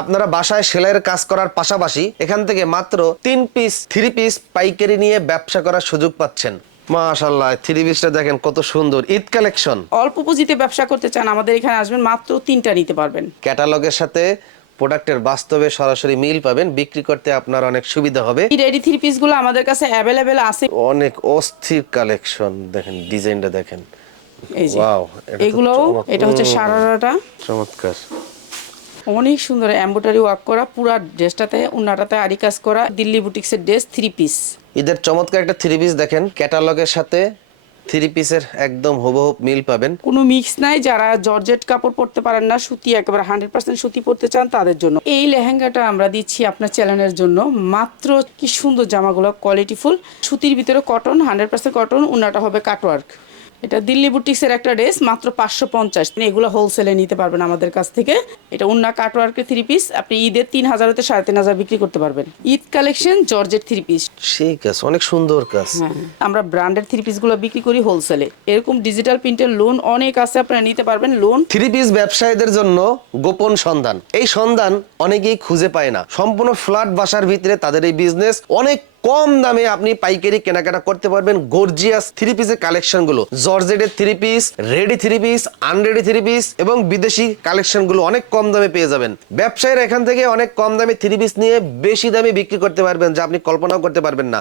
আপনারা বাসায় সেলাইয়ের কাজ করার পাশাপাশি এখান থেকে মাত্র তিন পিস থ্রি পিস পাইকারি নিয়ে ব্যবসা করার সুযোগ পাচ্ছেন। মাশাল্লাহ থ্রি পিসটা দেখেন কত সুন্দর ঈদ কালেকশন অল্প পুঁজিতে ব্যবসা করতে চান আমাদের এখানে আসবেন মাত্র তিনটা নিতে পারবেন। ক্যাটালগের সাথে প্রোডাক্টের বাস্তবে সরাসরি মিল পাবেন বিক্রি করতে আপনার অনেক সুবিধা হবে। এই রেডি থ্রি পিসগুলো আমাদের কাছে অ্যাভেলেবেল আছে। অনেক অস্থির কালেকশন দেখেন ডিজাইনটা দেখেন। এই যে চমৎকার। এটা হচ্ছে সারারাটা। চমৎকার। অনেক সুন্দর এম্ব্রয়ডারি ওয়ার্ক করা পুরা ড্রেসটাতে উন্নাটাতে আরি কাজ করা দিল্লি বুটিক্সের ড্রেস থ্রি পিস এদের চমৎকার একটা থ্রি পিস দেখেন ক্যাটালগের সাথে থ্রি পিসের একদম হুবহু মিল পাবেন। কোনো মিক্স নাই যারা জর্জেট কাপড় পরতে পারেন না সুতি একেবারে হান্ড্রেড পার্সেন্ট সুতি পরতে চান তাদের জন্য। এই লেহেঙ্গাটা আমরা দিচ্ছি আপনার চ্যানেলের জন্য মাত্র কি সুন্দর জামাগুলো কোয়ালিটিফুল সুতির ভিতরে কটন হান্ড্রেড পার্সেন্ট কটন উন্নাটা হবে কাটওয়ার্ক এটা দিল্লি বুটিক্সের একটা ড্রেস মাত্র পাঁচশো পঞ্চাশ। এগুলো হোলসেলে নিতে পারবেন আমাদের কাছ থেকে। এটা উন্না কাটওয়ার্কের থ্রি পিস আপনি ঈদের তিন হাজার হতে সাড়ে তিন হাজার বিক্রি করতে পারবেন। Eid collection georgette three piece সেই কাজ অনেক সুন্দর কাজ। হ্যাঁ আমরা ব্র্যান্ডের থ্রি পিসগুলো বিক্রি করি হোলসেলে এরকম ডিজিটাল প্রিন্টের লোন অনেক আছে আপনারা নিতে পারবেন। লোন থ্রি পিস ব্যবসায়ীদের জন্য গোপন সন্ধান। এই সন্ধান অনেকেই খুঁজে পায় না। সম্পূর্ণ ফ্ল্যাট বাসার ভিতরে তাদের এই বিজনেস অনেক কম দামে আপনি পাইকারি কেনাকাটা করতে পারবেন গর্জিয়াস থ্রি পিসের কালেকশনগুলো জর্জেটের three piece ready three piece unready three piece এবং বিদেশি কালেকশনগুলো অনেক কম দামে পেয়ে যাবেন। ব্যবসায়ীরা এখান থেকে অনেক কম দামে থ্রি পিস নিয়ে বেশি দামে বিক্রি করতে পারবেন, যা আপনি কল্পনাও করতে পারবেন না।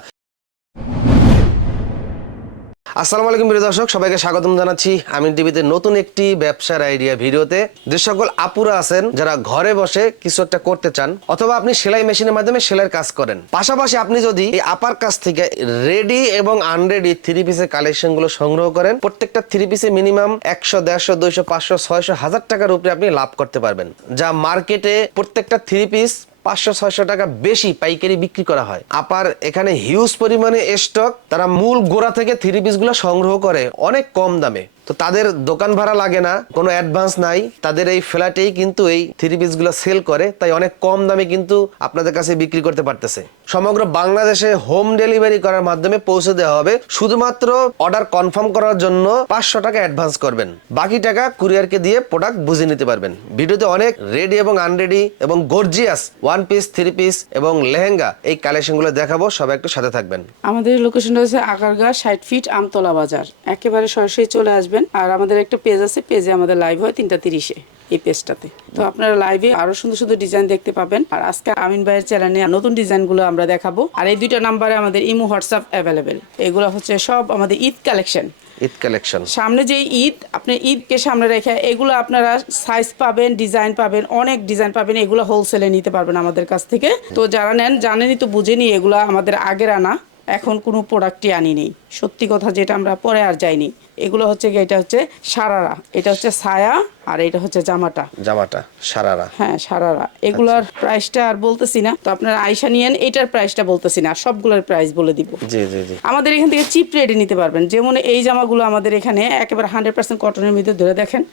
আসসালামু আলাইকুম প্রিয় দর্শক, সবাইকে স্বাগতম জানাচ্ছি আমি টিভিতে নতুন একটি ব্যবসার আইডিয়া ভিডিওতে। যে সকল আপুরা আছেন, যারা ঘরে বসে কিছু একটা করতে চান, অথবা আপনি সেলাই মেশিনের মাধ্যমে সেলাইয়ের কাজ করেন। পাশাপাশি আপনি যদি এই আপার কাছ থেকে রেডি এবং আনরেডি থ্রি পিসের কালেকশনগুলো সংগ্রহ করেন, প্রত্যেকটা থ্রি পিসে মিনিমাম একশো, দেড়শো, দুইশো, পাঁচশো, ছয়শো, হাজার টাকার উপরে আপনি লাভ করতে পারবেন। যা মার্কেটে প্রত্যেকটা থ্রি পিস পাঁচশো, ছয়শো টাকা বেশি পাইকারি বিক্রি করা হয়। আপার এখানে হিউজ পরিমাণে স্টক তারা মূল গোড়া থেকে থ্রি পিস সংগ্রহ করে, অনেক কম দামে। তো তাদের দোকান ভাড়া লাগে না, কোনো অ্যাডভান্স নাই। তাদের এই ফ্ল্যাটেই কিন্তু এই থ্রি পিসগুলো সেল করে, তাই অনেক কম দামে কিন্তু আপনাদের কাছে বিক্রি করতে পারতেছে। সমগ্র বাংলাদেশে হোম ডেলিভারি করার মাধ্যমে পৌঁছে দেওয়া হবে। শুধুমাত্র অর্ডার কনফার্ম করার জন্য পাঁচশো টাকা অ্যাডভান্স করবেন। বাকি টাকা কুরিয়ারকে দিয়ে প্রোডাক্ট বুঝে নিতে পারবেন। ভিডিওতে অনেক রেডি এবং আনরেডি এবং gorgeous one piece three piece এবং লেহেঙ্গা এই কালেকশনগুলো দেখাবো। সবাই একটু সাথে থাকবেন। আমাদের লোকেশনটা হচ্ছে আগারগা ষাট ফিট আমতলা বাজার। একেবারে সরাসরি চলে আসবেন আর আমাদের একটা পেজ আছে পেজে আমাদের লাইভ হয় তিনটা তিরিশে এই পেজটাতে তো আপনারা লাইভে আরও সুন্দর সুন্দর ডিজাইন দেখতে পাবেন। আর আজকে আমিন ভাইয়ের চ্যানেলে নতুন ডিজাইনগুলো আমরা দেখাবো। আর এই দুইটা নাম্বারে আমাদের ইমো হোয়াটসঅ্যাপ অ্যাভেলেবেল এগুলো হচ্ছে সব আমাদের ঈদ কালেকশন ঈদ কালেকশন সামনে যে ঈদ আপনি ঈদকে সামনে রেখে এগুলো আপনারা সাইজ পাবেন ডিজাইন পাবেন অনেক ডিজাইন পাবেন এগুলো হোলসেলে নিতে পারবেন আমাদের কাছ থেকে। তো যারা নেন জানেনই তো বুঝেনি এগুলো আমাদের আগের আনা। এখন কোনো প্রোডাক্টই আনি নেই সত্যি কথা যেটা আমরা পরে আর যাইনি। এগুলো হচ্ছে কি এটা হচ্ছে সারারা। এটা হচ্ছে ছায়া আর এটা হচ্ছে জামাটা। জামাটা সারারা। হ্যাঁ সারারা। এগুলোর প্রাইসটা আর বলতেছি না। তো আপনারা আয়সা নিয়েন এটার প্রাইসটা বলতেছি না। সবগুলোর প্রাইস বলে দিব। জি জি জি। আমাদের এখান থেকে চিপ রেটে নিতে পারবেন। যেমন এই জামাগুলো আমাদের এখানে একেবারে হান্ড্রেড পার্সেন্ট কটনের মধ্যে ধরে দেখেন।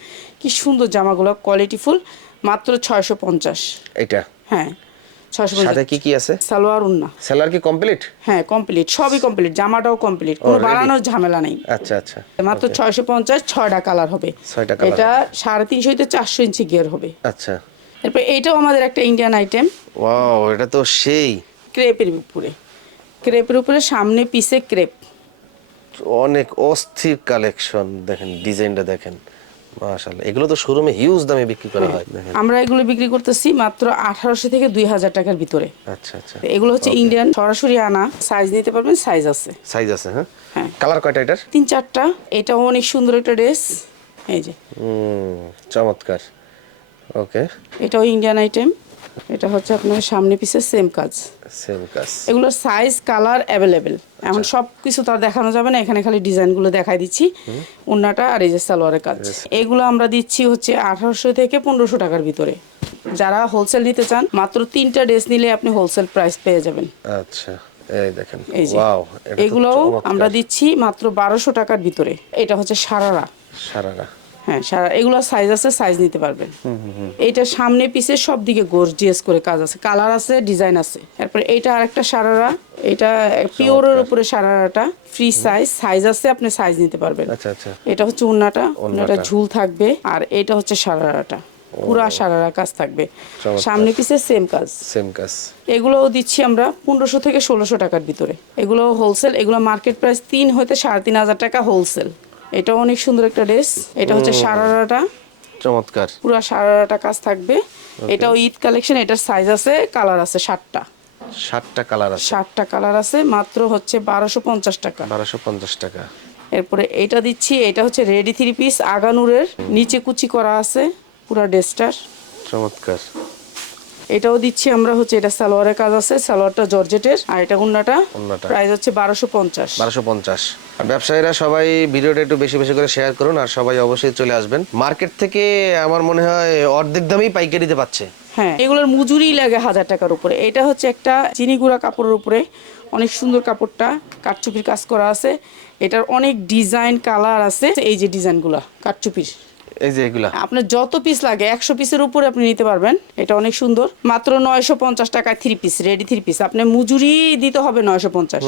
কি সুন্দর জামাগুলো কোয়ালিটিফুল মাত্র ছয়শো পঞ্চাশ। এটা হ্যাঁ। সাথে কি কি আছে? সালোয়ার উন্না। সেলার কি কমপ্লিট হ্যাঁ কমপ্লিট সবই কমপ্লিট জামাটাও কমপ্লিট কোনো ready? বাড়ানোর ঝামেলা নেই। আচ্ছা আচ্ছা। মাত্র ছয়শো পঞ্চাশ ছয়টা কালার হবে। ছয়টা colour এটা সাড়ে তিনশো হইতে চারশো ইঞ্চি গিয়ার হবে। আচ্ছা। এরপর এইটাও আমাদের একটা ইন্ডিয়ান আইটেম ওয়াও এটা তো সেই। ক্রেপের উপরে। ক্রেপের উপরে সামনে পিসে ক্রেপ অনেক অস্থির কালেকশন দেখেন ডিজাইনটা দেখেন। মাশাআল্লাহ। এগুলো তো শোরুমে হিউজ দামে বিক্রি করা হয়। আমরা এগুলো বিক্রি করতেছি মাত্র আঠারোশো থেকে দুই হাজার টাকার ভিতরে। আচ্ছা আচ্ছা। এগুলো হচ্ছে ইন্ডিয়ান সরাসরি আনা সাইজ নিতে পারবেন সাইজ আছে। সাইজ আছে হ্যাঁ? হ্যাঁ। কালার কয়টা এটার? তিন চারটা। এটাও অনেক সুন্দর একটা ড্রেস এই যে। হুম চমৎকার। ওকে এটাও ইন্ডিয়ান আইটেম এটা হচ্ছে আপনার সামনে পিছে সেম কাজ। সেম কাজ। এগুলোর সাইজ কালার অ্যাভেলেবেল এখন সব কিছু তো আর দেখানো যাবে না এখানে খালি ডিজাইনগুলো দেখাই দিচ্ছি। উন্নাটা আর এই যে সালোয়ারের কাজ। এগুলো আমরা দিচ্ছি হচ্ছে আঠারোশো থেকে পনেরোশো টাকার ভিতরে। যারা হোলসেল নিতে চান মাত্র তিনটা ড্রেস নিলে আপনি হোলসেল প্রাইস পেয়ে যাবেন। আচ্ছা এই দেখেন ওয়াও এগুলোও আমরা দিচ্ছি মাত্র বারোশো টাকার ভিতরে। এটা হচ্ছে সারারা। সারারা। হ্যাঁ সারা এগুলো সাইজ আছে সাইজ নিতে পারবেন এইটা সামনে পিছে সব দিকে গর্জিয়াস করে কাজ আছে। কালার আছে ডিজাইন আছে। তারপরে এইটা আরেকটা সারারা। এটা পিওরের উপরে সারারাটা। ফ্রি সাইজ সাইজ আছে আপনি সাইজ নিতে পারবেন। আচ্ছা আচ্ছা। এটা হচ্ছে উন্নাটা। উন্নাটা ঝুল থাকবে। আর এটা হচ্ছে সারারাটা। পুরা সারারা কাজ থাকবে। সামনে পিছে সেম কাজ। সেম কাজ। এগুলোও দিচ্ছি আমরা পনেরোশো থেকে ষোলোশো টাকার ভিতরে। এগুলো হোলসেল এগুলো মার্কেট প্রাইস তিন হতে সাড়ে তিন হাজার টাকা হোলসেল এটা অনেক সুন্দর একটা ড্রেস। এটা হচ্ছে সারারাটা। চমৎকার। পুরো সারারাটা কাজ থাকবে। এটাও ঈদ কালেকশন এটার সাইজ আছে কালার আছে ষাটটা ষাটটা কালার আছে। ষাটটা কালার আছে মাত্র হচ্ছে বারোশো পঞ্চাশ টাকা। বারোশো পঞ্চাশ টাকা। এরপরে এটা দিচ্ছি এটা হচ্ছে রেডি থ্রি পিস আগানুরের নিচে কুচি করা আছে পুরা ড্রেসটার। চমৎকার। এটাও দিচ্ছি আমরা হচ্ছে এটা সালোয়ারের কাজ আছে সালোয়ারটা জর্জেটের আর এটা উন্নাটা প্রাইস হচ্ছে বারোশো পঞ্চাশ। বারোশো পঞ্চাশ। ব্যবসায়ীরা সবাই ভিডিওটা একটু বেশি বেশি করে শেয়ার করুন আর সবাই অবশ্যই চলে আসবেন। মার্কেট থেকে আমার মনে হয় অর্ধেক দামেই পাইকারিতে পাচ্ছে। হ্যাঁ এগুলোর মজুরি লাগে হাজার টাকার উপরে। এটা হচ্ছে একটা চিনি গুঁড়া কাপড়ের উপরে অনেক সুন্দর কাপড়টা কাঠচুপির কাজ করা আছে। এটার অনেক ডিজাইন কালার আছে। এই যে ডিজাইনগুলো কাঠচুপির। এই যে এগুলা। আপনার যত পিস লাগে একশো পিসের উপরে আপনি নিতে পারবেন। এটা অনেক সুন্দর। মাত্র নয়শো পঞ্চাশ টাকায় three piece ready three piece আপনি মজুরি দিতে হবে নয়শো পঞ্চাশ।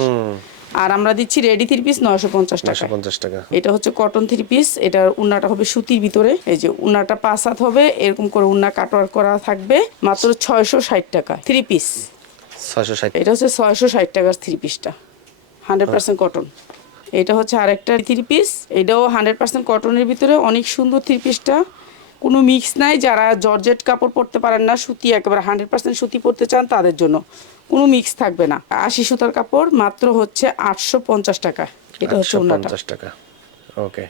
আর আমরা দিচ্ছি রেডি থ্রি পিস নয়শো পঞ্চাশ টাকা পঞ্চাশ টাকা। এটা হচ্ছে কটন থ্রি পিস এটার উন্নাটা হবে সুতির ভিতরে। এই যে উন্নাটা পাঁচ হাত হবে এরকম করে উন্না কাটওয়ার করা থাকবে। মাত্র ছয়শো ষাট টাকা থ্রি পিস ছয়শো ষাট। এটা হচ্ছে ছয়শো ষাট টাকার থ্রি পিসটা হান্ড্রেড পার্সেন্ট কটন এটা হচ্ছে আরেকটা থ্রি পিস এটাও হান্ড্রেড পার্সেন্ট কটনের ভিতরে। অনেক সুন্দর থ্রি পিসটা কোনো মিক্স নাই। যারা জর্জেট কাপড় পরতে পারেন না সুতি একেবারে হান্ড্রেড পার্সেন্ট সুতি পরতে চান তাদের জন্য কোনো মিক্স থাকবে না। আশি সুতার কাপড় মাত্র হচ্ছে আটশো পঞ্চাশ টাকা। এটা হচ্ছে পঞ্চাশ টাকা। ওকে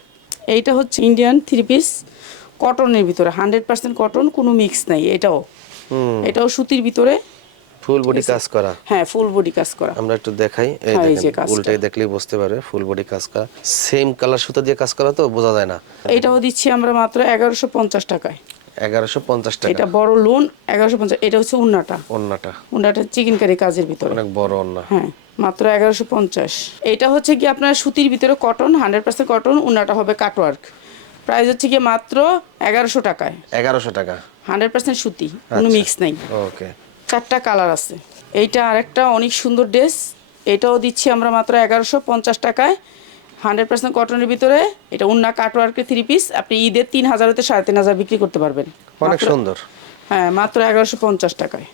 এইটা হচ্ছে ইন্ডিয়ান থ্রি পিস কটনের ভিতরে হান্ড্রেড পার্সেন্ট কটন কোনো মিক্স নাই এটাও। এটাও সুতির ভিতরে। ফুল বডি কাজ করা। হ্যাঁ ফুল বডি কাজ করা। আমরা একটু দেখাই এই হ্যাঁ, দেখেন। উল্টাই দেখলেই বুঝতে পারবে ফুল বডি কাজ করা। সেম কালার সুতা দিয়ে কাজ করা তো বোঝা যায় না। এটাও দিচ্ছি আমরা মাত্র এগারোশো পঞ্চাশ টাকায়। এগারোশো পঞ্চাশ টাকা। এটা বড় লোন এগারোশো পঞ্চাশ এটা হচ্ছে উন্নাটা। অন্যটা উন্নাটা চিকেন কারি কাজের ভিতরে। অনেক বড় অন্য হ্যাঁ মাত্র এগারোশো পঞ্চাশ। এটা হচ্ছে কি আপনার সুতির ভিতরে কটন হান্ড্রেড পার্সেন্ট কটন উন্নাটা হবে কাটওয়ার্ক প্রাইস হচ্ছে কি মাত্র এগারোশো টাকায়। এগারোশো টাকা। হান্ড্রেড পার্সেন্ট সুতি কোনো আচ্ছা। মিক্স নাই। ওকে চারটা কালার আছে। এইটা আরেকটা অনেক সুন্দর ড্রেস। এটাও দিচ্ছি আমরা মাত্র এগারোশো পঞ্চাশ টাকায়। হান্ড্রেড পার্সেন্ট কটনের ভিতরে এটা উন্না কাটওয়ার্কের থ্রি পিস। আপনি ঈদের তিন হাজার হতে সাড়ে তিন হাজার বিক্রি করতে পারবেন। অনেক সুন্দর। হ্যাঁ মাত্র এগারোশো পঞ্চাশ টাকায়।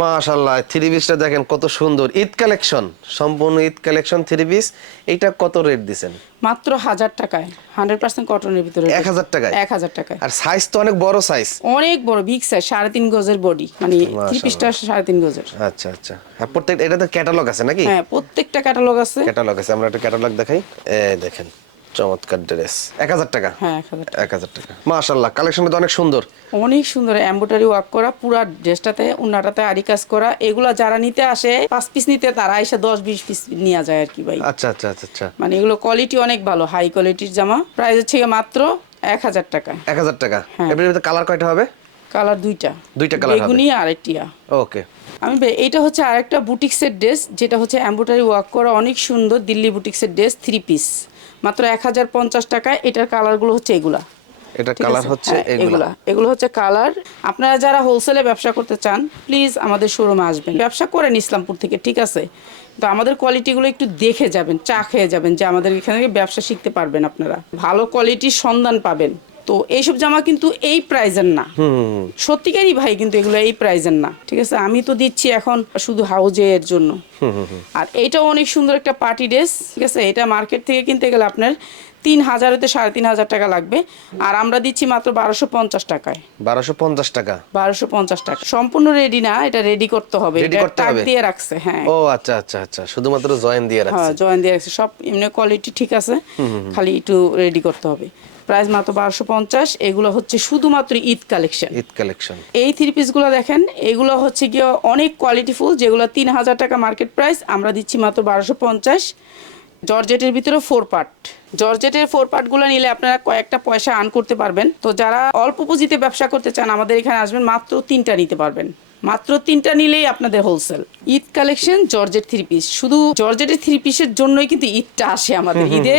মাশাল্লাহ থ্রি পিসটা দেখেন কত সুন্দর। ঈদ কালেকশন সম্পূর্ণ ঈদ কালেকশন থ্রি পিস এইটা কত রেট দিছেন? মাত্র হাজার টাকায় হান্ড্রেড পার্সেন্ট কটনের ভিতরে। এক হাজার টাকায়? এক হাজার টাকায়। আর সাইজ তো অনেক বড় সাইজ অনেক বড় বিগ সাইজ সাড়ে তিন গজের বডি মানে থ্রি পিসটা সাড়ে তিন গজের। আচ্ছা আচ্ছা। প্রত্যেক এটা তো ক্যাটালগ আছে নাকি? হ্যাঁ প্রত্যেকটা ক্যাটালগ আছে। ক্যাটালগ আছে আমরা একটা ক্যাটালগ দেখাই। দেখেন। চমৎকার ড্রেস। এক হাজার টাকা? হ্যাঁ এক হাজার টাকা। মাশাল্লাহ কালেকশনটা তো অনেক সুন্দর। অনেক সুন্দর এমব্রয়ডারি ওয়ার্ক করা পুরা ড্রেসটাতে উন্নাটাতে আরি কাজ করা। এগুলো যারা নিতে আসে পাঁচ পিস নিতে তারা এসে দশ বিশ পিস নেওয়া যায় আর কি ভাই। আচ্ছা আচ্ছা আচ্ছা আচ্ছা। মানে এগুলো কোয়ালিটি অনেক ভালো হাই কোয়ালিটির জামা। প্রাইস হচ্ছে মাত্র এক হাজার টাকা। এক হাজার টাকা। হ্যাঁ। কালার কয়টা হবে? কালার দুইটা। দুইটা হবে। বেগুনি আর একটিয়া ওকে। আমি এইটা হচ্ছে আরেকটা বুটিক্সের ড্রেস যেটা হচ্ছে এমব্রয়ডারি ওয়ার্ক করা অনেক সুন্দর দিল্লি বুটিক্সের ড্রেস থ্রি পিস মাত্র এক হাজার পঞ্চাশ টাকায় এটার কালারগুলো হচ্ছে এগুলা। এটা কালার? হচ্ছে হ্যাঁ, এগুলা। এগুলা। এগুলো হচ্ছে কালার আপনারা যারা হোলসেলে ব্যবসা করতে চান প্লিজ আমাদের শোরুমে আসবেন। ব্যবসা করেন ইসলামপুর থেকে ঠিক আছে? তো আমাদের কোয়ালিটিগুলো একটু দেখে যাবেন চা খেয়ে যাবেন যে আমাদের এখানে ব্যবসা শিখতে পারবেন আপনারা। ভালো কোয়ালিটির সন্ধান পাবেন। তো এইসব জামা কিন্তু এই প্রাইজের না। সত্যিকারই ভাই কিন্তু এগুলো এই প্রাইজের না ঠিক আছে? আমি তো দিচ্ছি এখন শুধু হাউজের জন্য। আর এইটাও অনেক সুন্দর একটা পার্টি ড্রেস ঠিক আছে? এটা মার্কেট থেকে কিনতে গেলে আপনার তিন হাজার হতে সাড়ে তিন হাজার টাকা লাগবে। আর আমরা দিচ্ছি মাত্র বারোশো পঞ্চাশ টাকায়। বারোশো পঞ্চাশ টাকা? বারোশো পঞ্চাশ টাকা। সম্পূর্ণ রেডি না এটা রেডি করতে হবে। Ready এটা করতে হবে? দিয়ে রাখছে হ্যাঁ। ও আচ্ছা আচ্ছা আচ্ছা। শুধুমাত্র জয়েন দিয়ে হ্যাঁ রাখছে। জয়েন দিয়ে রাখছে। সব এমনি কোয়ালিটি ঠিক আছে। খালি একটু রেডি করতে হবে। প্রাইস মাত্র বারোশো পঞ্চাশ। এগুলো হচ্ছে শুধুমাত্র ঈদ কালেকশন। ঈদ কালেকশন। এই থ্রি পিসগুলো দেখেন এগুলো হচ্ছে গিয়ে অনেক কোয়ালিটিফুল যেগুলো তিন হাজার টাকা মার্কেট প্রাইস। আমরা দিচ্ছি মাত্র বারোশো পঞ্চাশ। জর্জেটের ভিতরে ফোর পার্ট জর্জেটের ফোর পার্টগুলো নিলে আপনারা কয়েকটা পয়সা আর্ন করতে পারবেন। তো যারা অল্প পুঁজিতে ব্যবসা করতে চান আমাদের এখানে আসবেন মাত্র তিনটা নিতে পারবেন। মাত্র তিনটা নিলেই আপনাদের wholesale Eid collection georgette three piece শুধু জর্জেটের থ্রি পিসের জন্যই কিন্তু ঈদটা আসে আমাদের। ঈদে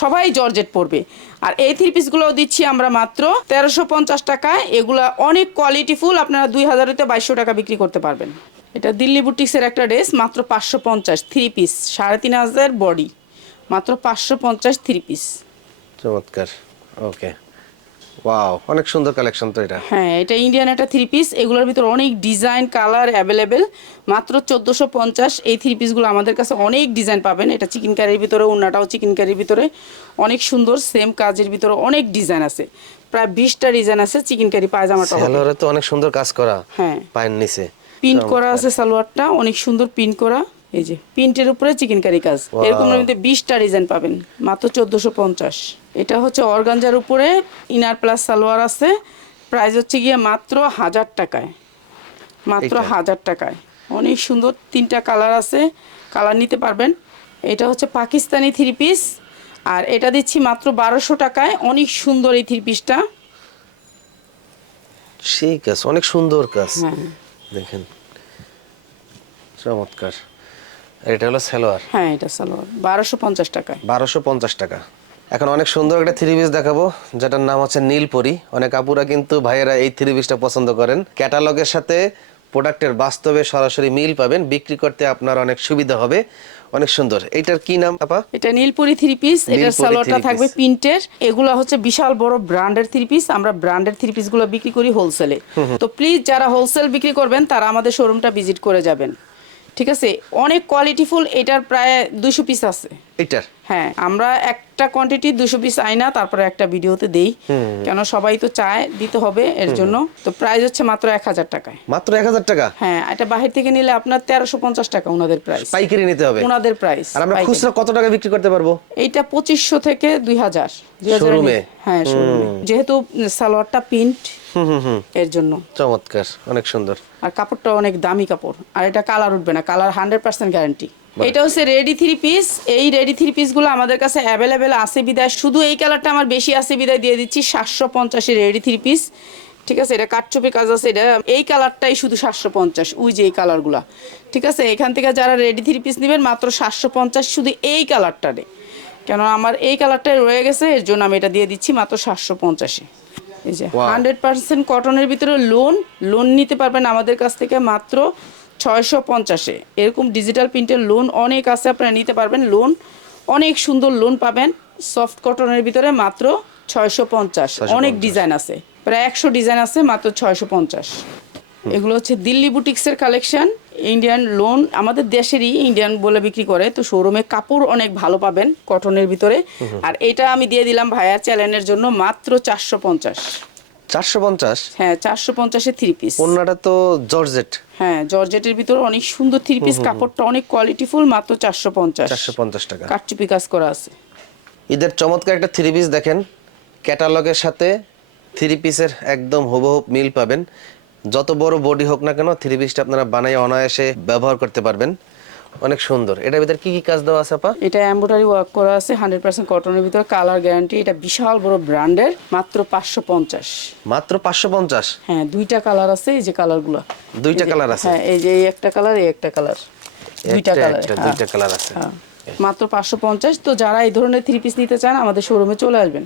সবাই জর্জেট পরবে। আর এই থ্রি পিসগুলোও দিচ্ছি আমরা মাত্র তেরোশো পঞ্চাশ টাকায়। এগুলা অনেক কোয়ালিটিফুল আপনারা দুই হাজারতে বাইশশো টাকা বিক্রি করতে পারবেন। এটা দিল্লি বুটিক্সের একটা ড্রেস মাত্র পাঁচশো পঞ্চাশ। থ্রি পিস সাড়ে তিন হাজার বডি মাত্র পাঁচশো পঞ্চাশ থ্রি পিস চমৎকার। ওকে ওয়াও অনেক সুন্দর কালেকশন তো এটা। হ্যাঁ এটা ইন্ডিয়ান একটা থ্রি পিস এগুলোর ভিতর অনেক ডিজাইন কালার অ্যাভেলেবেল মাত্র চোদ্দোশো পঞ্চাশ এই থ্রি পিসগুলো আমাদের কাছে অনেক ডিজাইন পাবেন। এটা চিকেন কারির ভিতরে অন্যটাও চিকেন কারির ভিতরে। অনেক সুন্দর সেম কাজের ভিতরে অনেক ডিজাইন আছে। প্রায় বিশটা ডিজাইন আছে চিকেন কারি পায়জামাটা। সালোয়ারে তো অনেক সুন্দর কাজ করা হ্যাঁ। পায়ের নিচে। প্রিন্ট করা আছে সালোয়ারটা অনেক সুন্দর প্রিন্ট করা। এই যে প্রিন্টের উপরে চিকেন কারি কাজ। এরকম মধ্যে বিশটা ডিজাইন পাবেন মাত্র চোদ্দোশো পঞ্চাশ। এটা হচ্ছে অর্গানজার উপরে ইনার প্লাস সালোয়ার আছে। প্রাইস হচ্ছে গিয়ে মাত্র হাজার টাকায়। মাত্র হাজার টাকায়। অনেক সুন্দর তিনটা কালার আছে কালার নিতে পারবেন। এটা হচ্ছে পাকিস্তানি থ্রি পিস আর এটা দিচ্ছি মাত্র বারোশো টাকায়। অনেক সুন্দর এই থ্রি পিসটা। সেই কাজ অনেক সুন্দর কাজ। হ্যাঁ। দেখেন চমৎকার। এটা হলো সালোয়ার? হ্যাঁ এটা সালোয়ার। বারোশো পঞ্চাশ টাকায় বারোশো পঞ্চাশ টাকা। এখন অনেক সুন্দর একটা থ্রি পিস দেখাবো যেটার নাম হচ্ছে নীলপরি। অনেক আপুরা কিন্তু ভাইয়েরা এই থ্রি পিসটা পছন্দ করেন। ক্যাটালগের সাথে প্রোডাক্টের বাস্তবে সরাসরি মিল পাবেন। বিক্রি করতে আপনার অনেক সুবিধা হবে। অনেক সুন্দর। এইটার কি নাম আপা? এটা নীলপুরি থ্রি পিস এটার সালোয়ারটা থাকবে। প্রিন্টের। এগুলো হচ্ছে বিশাল বড় ব্র্যান্ডের থ্রি পিস আমরা ব্র্যান্ডের থ্রি পিসগুলো বিক্রি করি হোলসেলে তো প্লিজ যারা হোলসেল বিক্রি করবেন তারা আমাদের শোরুমটা ভিজিট করে যাবেন। ঠিক আছে? অনেক কোয়ালিটিফুল এটার প্রায় দুশো পিস আছে। এইটার হ্যাঁ আমরা একটা কোয়ান্টিটি দুশো পিস আই না তারপরে একটা ভিডিওতে দেই। কেন সবাই তো চায় দিতে হবে এর জন্য। তো প্রাইস হচ্ছে মাত্র এক হাজার টাকায়। মাত্র এক হাজার টাকা? হ্যাঁ এটা বাহির থেকে নিলে আপনার তেরোশো পঞ্চাশ টাকা ওনাদের প্রাইস পাইকারি নিতে হবে। ওনাদের প্রাইস আর আমরা খুচরা কত টাকা বিক্রি করতে পারব? এইটা পঁচিশশো থেকে দুই হাজার? নিচে। হ্যাঁ শোরুমে। যেহেতু সালোয়ারটা প্রিন্ট এর জন্য। চমৎকার অনেক সুন্দর। আর কাপড়টা অনেক দামি কাপড়। আর এটা কালার উঠবে না কালার হান্ড্রেড পার্সেন্ট গ্যারান্টি এটা হচ্ছে রেডি থ্রি পিস এই রেডি থ্রি পিসগুলো আমাদের কাছে অ্যাভেলেবেল আছে বিদায়। শুধু এই কালারটা আমার বেশি আছে বিদায় দিয়ে দিচ্ছি সাতশো পঞ্চাশের রেডি থ্রি পিস ঠিক আছে এটা কাটচুপি কাজ আছে এটা এই কালারটাই শুধু সাতশো পঞ্চাশ ওই যে এই কালারগুলা ঠিক আছে এখান থেকে যারা রেডি থ্রি পিস নেবেন মাত্র সাতশো পঞ্চাশ শুধু এই কালারটারে কেন আমার এই কালারটাই রয়ে গেছে এর জন্য আমি এটা দিয়ে দিচ্ছি মাত্র সাতশো পঞ্চাশে। এই যে হান্ড্রেড পার্সেন্ট কটনের ভিতরে লোন লোন নিতে পারবেন আমাদের কাছ থেকে মাত্র ছয়শো পঞ্চাশে। এরকম ডিজিটাল প্রিন্টের লোন অনেক আছে আপনারা নিতে পারবেন। লোন অনেক সুন্দর লোন পাবেন। সফট কটনের ভিতরে মাত্র ছয়শো পঞ্চাশ। অনেক ডিজাইন আছে। প্রায় একশো ডিজাইন আছে মাত্র ছয়শো পঞ্চাশ। এগুলো হচ্ছে দিল্লি বুটিক্সের কালেকশন ইন্ডিয়ান লোন আমাদের দেশেরই ইন্ডিয়ান বলে বিক্রি করে তো শোরুমে কাপড় অনেক ভালো পাবেন কটনের ভিতরে। আর এটা আমি দিয়ে দিলাম ভাইয়ার চ্যানেলের জন্য মাত্র চারশো পঞ্চাশ। চারশো পঞ্চাশ? হ্যাঁ চারশো পঞ্চাশের থ্রি পিস অন্যটা তো জর্জেট। হ্যাঁ জর্জেটের ভিতরে অনেক সুন্দর থ্রি পিস কাপড়টা অনেক কোয়ালিটিফুল মাত্র চারশো পঞ্চাশ। চারশো পঞ্চাশ টাকা। কাটচুপি কাজ করা আছে। ঈদের চমৎকার একটা থ্রি পিস দেখেন। ক্যাটালগের সাথে থ্রি পিসের একদম হুবহুব মিল পাবেন। যত বড় বডি হোক না কেন থ্রি পিসটা আপনারা বানাই অনায়াসে ব্যবহার করতে পারবেন। অনেক সুন্দর। এটার ভিতরে কি কি কাজ দেওয়া আছে আপা? এটা এম্ব্রয়ডারি ওয়ার্ক করা আছে হান্ড্রেড পার্সেন্ট কটনের ভিতরে কালার গ্যারান্টি এটা বিশাল বড় ব্র্যান্ডের মাত্র পাঁচশো পঞ্চাশ। মাত্র পাঁচশো পঞ্চাশ? হ্যাঁ দুইটা কালার আছে এই যে কালারগুলো দুইটা কালার আছে? হ্যাঁ এই যে এই একটা কালার এই একটা কালার দুইটা কালার দুইটা কালার আছে। মাত্র পাঁচশো পঞ্চাশ। তো যারা এই ধরনের থ্রি পিস নিতে চান আমাদের শোরুমে চলে আসবেন।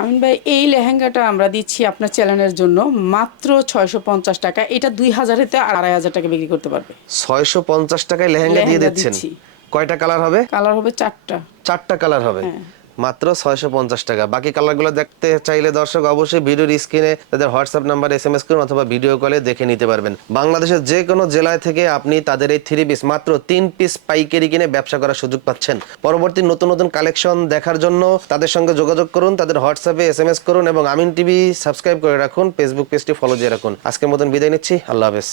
আমিন ভাই এই লেহেঙ্গাটা আমরা দিচ্ছি আপনার চ্যানেলের জন্য মাত্র ছয়শো পঞ্চাশ টাকা। এটা দুই হাজারেতে আড়াই হাজার টাকা বিক্রি করতে পারবে। ছয়শো পঞ্চাশ টাকায় লেহেঙ্গা দিয়ে দিচ্ছেন। দিচ্ছি। কয়টা কালার হবে? কালার হবে চারটা। চারটা কালার হবে। হ্যাঁ। মাত্র ছয়শো পঞ্চাশ টাকা। বাকি কালারগুলো দেখতে চাইলে দর্শক অবশ্যই ভিডিওর স্ক্রিনে তাদের WhatsApp number S M S করুন অথবা ভিডিও কলে দেখে নিতে পারবেন। বাংলাদেশের যে কোনো জেলায় থেকে আপনি তাদের এই থ্রি পিস মাত্র তিন পিস পাইকারি কিনে ব্যবসা করার সুযোগ পাচ্ছেন। পরবর্তী নতুন নতুন কালেকশন দেখার জন্য তাদের সঙ্গে যোগাযোগ করুন, তাদের হোয়াটসঅ্যাপে এস এম এস করুন এবং আমিন টিভি সাবস্ক্রাইব করে রাখুন ফেসবুক পেজটি ফলো দিয়ে রাখুন। আজকের মতন বিদায় নিচ্ছি, আল্লাহ হাফেজ।